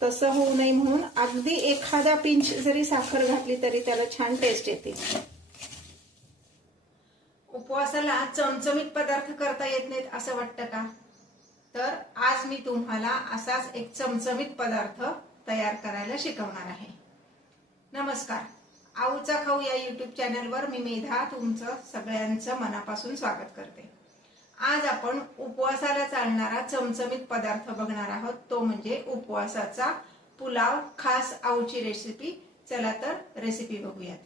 तसं होऊ नये म्हणून अगदी एखादा पिंच जरी साखर घातली तरी त्याला छान टेस्ट येते। उपवासाला चमचमीत पदार्थ करता येत नाहीत असं वाटतं का? तर आज मी तुम्हाला असाच एक चमचमीत पदार्थ तयार करायला शिकवणार आहे। नमस्कार, आऊचा खाऊ या यूट्यूब चॅनलवर मी मेधा तुमचं सगळ्यांचं मनापासून स्वागत करते। आज आपण उपवासाला चालणारा चमचमीत पदार्थ बघणार आहोत, तो म्हणजे उपवासाचा पुलाव। खास आऊची रेसिपी। चला तर रेसिपी बघूयात।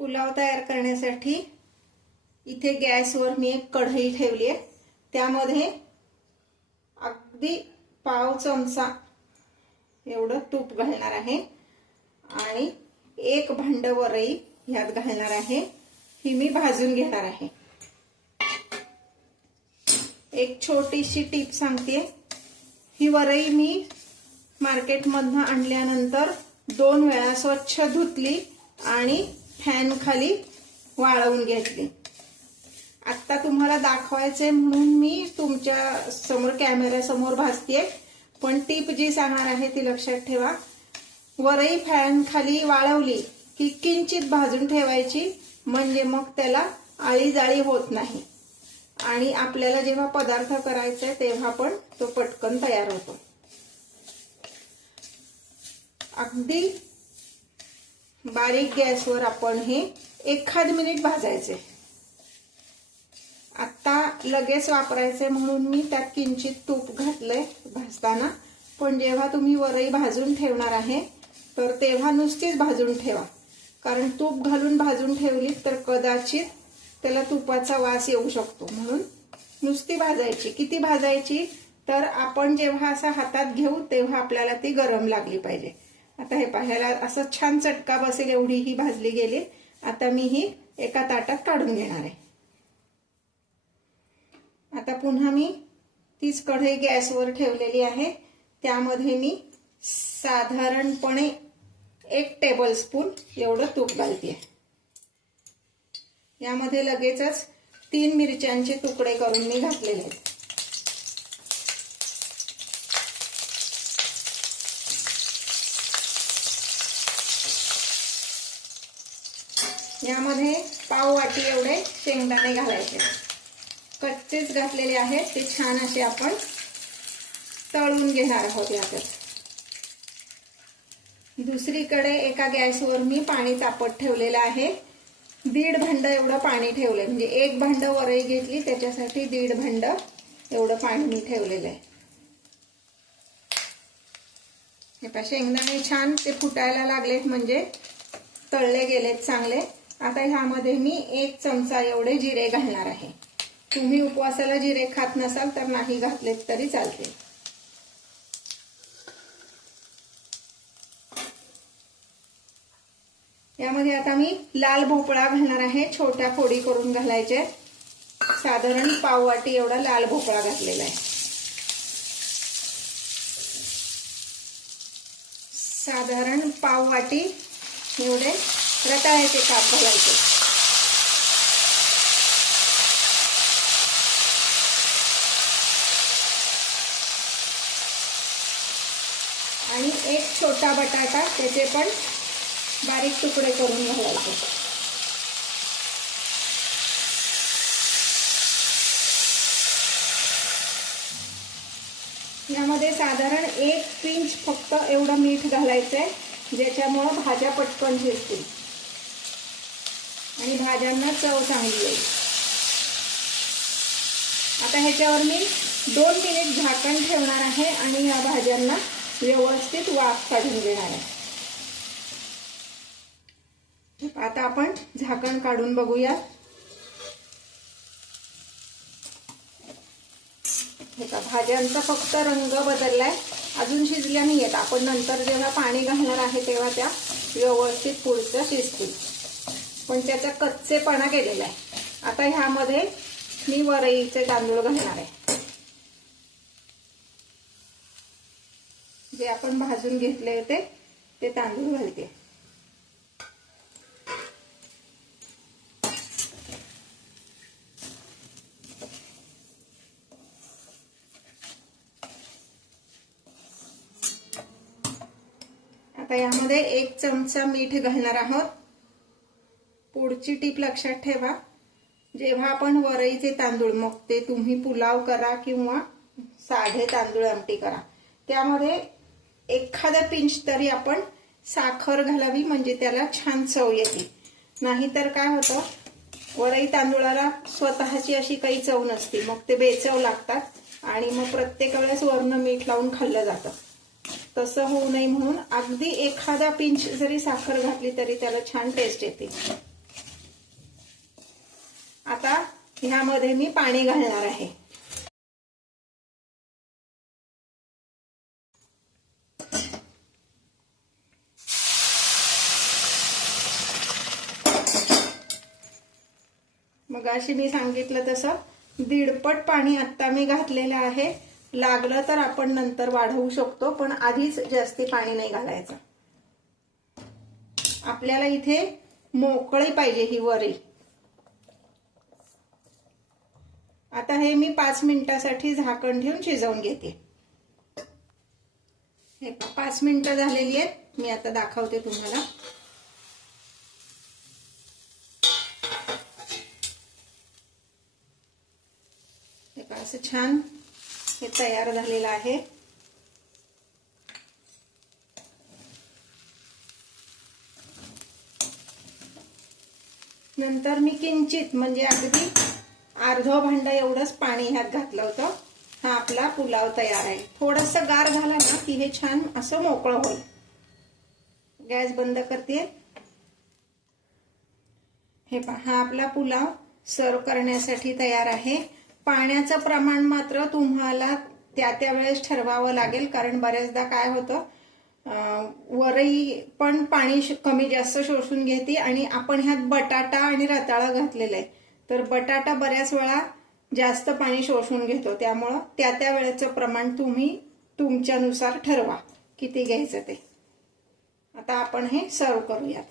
पुलाव तयार करण्यासाठी इथे गॅसवर मी एक कढई ठेवली आहे, त्यामध्ये अगदी पाव चमचा एवढं तूप घालणार आहे आणि एक भांड वरई ह्यात घालणार आहे। ही मी भाजून घेणार आहे। एक छोटीशी टिप सांगते, ही वरई मी मार्केटमधून आणल्यानंतर 2 वेळा स्वच्छ धुतली आणि फॅन खाली वाळवून घेतली। आता तुम्हाला दाखवायचे म्हणून मी तुमच्या समोर कॅमेरा समोर भासतेय, पण टिप जी सांगणार आहे ती लक्षात ठेवा। वरई फॅन खाली वाळवली की किंचित भाजून ठेवायची, म्हणजे मग त्याला आळी जाळी होत नाही आणि आपल्याला जेव्हा पदार्थ करायचा आहे तेव्हा पण तो पटकन तयार होतो। अगदी बारीक गॅसवर आपण हे 1 मिनिट भाजायचे। आता लगेच वापरायचे म्हणून मी त्यात किंचित तूप घातलंय भाजताना, पण जेव्हा तुम्ही वरई भाजून ठेवणार आहे तर तेव्हा नुसतीच भाजून ठेवा, कारण तूप घालून भाजून ठेवली तर कदाचित त्याला तुपाचा वास येऊ शकतो, म्हणून नुसती भाजायची। किती भाजायची तर आपण जेव्हा असा हातात घेऊ तेव्हा आपल्याला ती गरम लागली पाहिजे। आता हे पाहायला असं छान चटका बसेल एवढी ही भाजली गेली। आता मी ही एका ताटात काढून घेणार आहे। आता पुन्हा मी तीच कढई गॅसवर ठेवलेली आहे, त्यामध्ये मी साधारणपणे 1 टेबलस्पून एवढं तूप घालते। यामध्ये लगेचच 3 मिरच्यांचे तुकडे करून मी घातलेले आहेत। यामध्ये पाव वाटी एवढे शेंगदाणे घालायचे, कच्चेच घातलेले आहेत, ते छान असे आपण तळून घेणार आहोत यातच। दुसरीकडे एका गॅसवर मी पाणी तापत ठेवलेलं आहे। 1.5 भांड एवढं पाणी ठेवलंय, म्हणजे 1 भांड वरई घेतली त्याच्यासाठी 1.5 भांड एवढं पाणी मी ठेवलेलं आहे। हे पहा शेंगदाणे छान ते फुटायला लागलेत, म्हणजे तळले गेलेत चांगले। आता ह्यामध्ये मी 1 चमचा एवढे जिरे घालणार आहे। तुम्ही उपवासाला जिरे खात नसाल तर नाही घातलेत तरी चालते। यामध्ये आता मी लाल भोपळा घालणार आहे, छोट्या फोडी करून घालायचे। साधारण पाव वाटी एवढा लाल भोपळा घातलेला आहे। साधारण पाव वाटी एवढे रताळ्याचे काप घालायचे। आणि 1 छोटा बटाटा, त्याचे पण बारीक तुकडे करून घालायचे। यामध्ये साधारण 1 पिंच फक्त एवढं मीठ घालायचंय, ज्याच्यामुळे भाज्या पटकन शिजतील आणि भाज्यांना चव चांगली येईल। आता ह्याच्यावर मी 2 मिनिट झाकण ठेवणार आहे आणि या भाज्यांना व्यवस्थित वाफ काढून घेणार आहे। आता आपण झाकण काढून बघूया। भाज्यांचा फक्त रंग बदललाय, अजून शिजल्या नाहीयेत। आपण नंतर जेव्हा पाणी घालणार आहे तेव्हा त्या व्यवस्थित पुढच्या शिजतील, पण त्याचा कच्चेपणा गेलेला आहे। आता ह्यामध्ये मी वरईचे तांदूळ घालणार आहे, जे आपण भाजून घेतले होते ते तांदूळ घालते। आता यामध्ये 1 चमचा मीठ घालणार आहोत। पुढची टीप लक्षात ठेवा, जेव्हा आपण वरईचे तांदूळ, मग ते तुम्ही पुलाव करा किंवा साधे तांदूळ आमटी करा, त्यामध्ये एखादा पिंच तरी आपण साखर घालावी, म्हणजे त्याला छान चव येते। नाहीतर काय होतं, वरई तांदूळाला स्वतःची अशी काही चव नसते, मग ते बेचव लागतात आणि मग प्रत्येक वेळेस वरनं मीठ लावून खाल्लं जातं। तसं होऊ नये म्हणून अगदी एखादा पिंच जरी साखर घातली तरी त्याला छान टेस्ट येते। आता ह्यामध्ये मी पाणी घालणार आहे। मगाशी मी सांगितलं तसं 1.5 पट पाणी आता मी घातलेलं आहे। लागलं तर आपण नंतर वाढवू शकतो, पण आधीच जास्ती पाणी नाही घालायचं। आपल्याला इथे मोकळी पाहिजे ही वरई। आता हे मी 5 मिनिटासाठी झाकण ठेवून शिजवून घेते। हे 5 मिनिटं झालेली आहेत, मी आता दाखवते तुम्हाला। असं छान हे तयार झालेलं आहे। नंतर मी किंचित म्हणजे अगदी अर्धा भांडा एवढंच पाणी ह्यात घातलं होतं। हा आपला पुलाव तयार आहे। थोडंसं गार झाला ना की हे छान असं मोकळं होईल। गॅस बंद करते। हे पहा, हा आपला पुलाव सर्व करण्यासाठी तयार आहे। पाण्याचं प्रमाण मात्र तुम्हाला त्या वेळेस ठरवावं लागेल, कारण बऱ्याचदा काय होतं, वरई पण पाणी कमी जास्त शोषून घेते आणि आपण ह्यात बटाटा आणि रताळा घातलेला आहे, तर बटाटा बऱ्याच वेळा जास्त पाणी शोषून घेतो। त्यामुळं त्या वेळेचं प्रमाण तुम्ही तुमच्यानुसार ठरवा किती घ्यायचं ते। आता आपण हे सर्व करूयात।